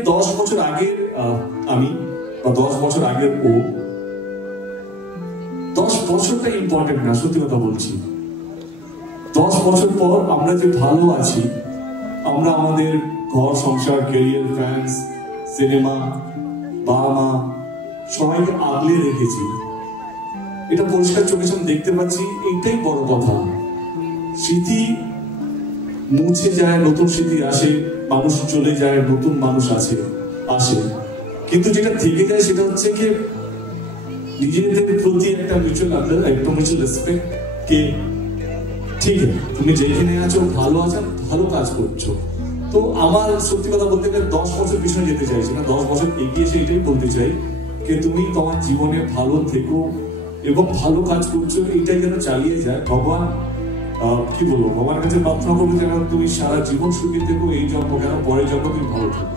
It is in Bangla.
10 বছর আগের আমি বা 10 বছর আগের ও 10 বছরটা ইম্পর্টেন্ট না, সত্যি কথা বলছি। 10 বছর পর আমরা যে ভালো আছি, আমরা আমাদের ঘর সংসার, ক্যারিয়ার, ফ্যান্স, সিনেমা, বাবা মা সবাইকে আগলে রেখেছি। এটা পরিষ্কার চোখের সামনে দেখতে পাচ্ছি, এইটাই বড় কথা। স্মৃতি মুছে যায়, নতুন স্মৃতি আসে, মানুষ চলে যায়, নতুন মানুষ আসে, কিন্তু যেটা থেকে যায় সেটা হচ্ছে কি নিজেদের প্রতি একটা মিউচুয়াল আন্ডার, একটা মিউচুয়াল রেসপেক্ট কে ঠিক আছে তুমি যেখানে আছো ভালো আছো, ভালো কাজ করছো। তো আমার সত্যি কথা বলতে গেলে 10 বছর পিছনে যেতে চাইছি না, 10 বছর এগিয়ে এসে এটাই বলতে চাই যে তুমি তোমার জীবনে ভালো থেকো এবং ভালো কাজ করছো, এইটাই যেন চালিয়ে যায়। ভগবান কি বলবো, ভগবানের কাছে প্রার্থনা করবো যেন তুমি সারা জীবন সুখী থেকো, এই জন্ম কেন পরের জন্ম তুমি ভালো থেকো।